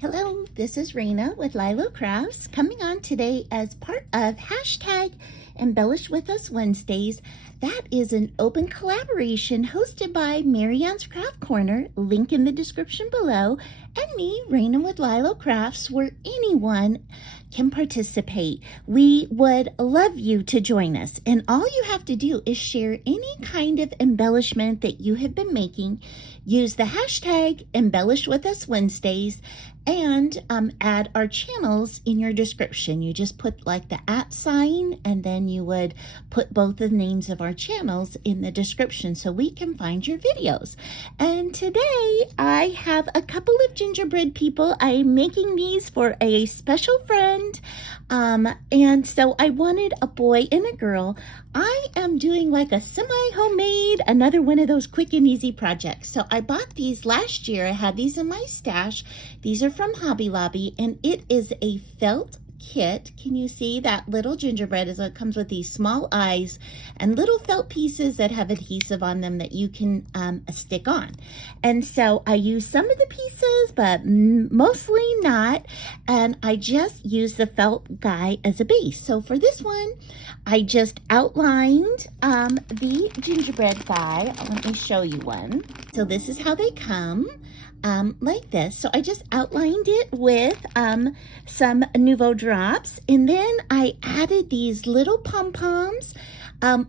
Hello, this is Raina with LYLO Crafts coming on today as part of hashtag Embellish With Us Wednesdays. That is an open collaboration hosted by Marianne's Craft Corner, link in the description below, and me, Raina with LYLO Crafts, where anyone can participate. We would love you to join us, and all you have to do is share any kind of embellishment that you have been making. Use the hashtag Embellish With Us Wednesdays and add our channels in your description. You just put like the @ sign, and then you would put both the names of our channels in the description so we can find your videos. And today I have a couple of gingerbread people. I am making these for a special friend, and so I wanted a boy and a girl. I am doing like a semi-homemade, another one of those quick and easy projects. So I bought these last year. I had these in my stash. These are from Hobby Lobby, and it is a felt kit. Can you see that little gingerbread? It comes with these small eyes and little felt pieces that have adhesive on them that you can stick on. And so I used some of the pieces, but mostly not. And I just used the felt guy as a base. So for this one, I just outlined the gingerbread guy. Let me show you one. So this is how they come. Like this. So I just outlined it with some Nouveau drops, and then I added these little pom-poms,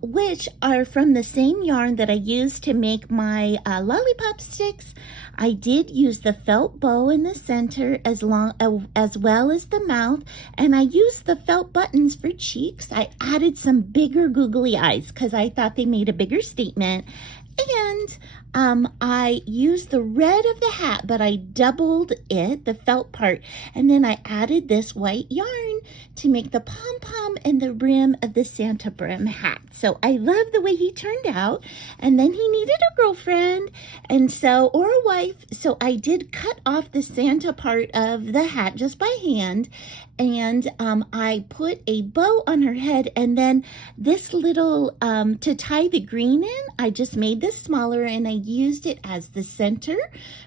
which are from the same yarn that I used to make my lollipop sticks. I did use the felt bow in the center as well as the mouth, and I used the felt buttons for cheeks. I added some bigger googly eyes because I thought they made a bigger statement. And I used the red of the hat, but I doubled it, the felt part, and then I added this white yarn to make the pom-pom and the rim of the Santa brim hat. So I love the way he turned out. And then he needed a girlfriend, and so, or a wife, so I did cut off the Santa part of the hat just by hand, and I put a bow on her head, and then this little, to tie the green in, I just made this smaller, and I used it as the center.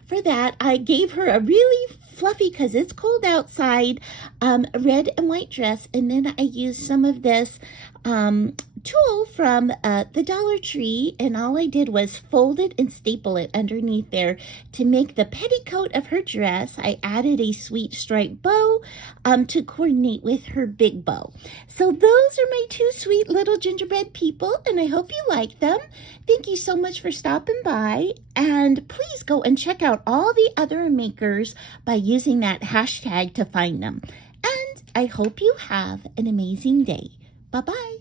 For that, I gave her a really fluffy, because it's cold outside, red and white dress, and then I used some of this tulle from the Dollar Tree, and all I did was fold it and staple it underneath there to make the petticoat of her dress. I added a sweet striped bow to coordinate with her big bow. So those are my two sweet little gingerbread people, and I hope you like them. Thank you so much for stopping by, and please go and check out all the other makers by using that hashtag to find them. And I hope you have an amazing day. Bye-bye.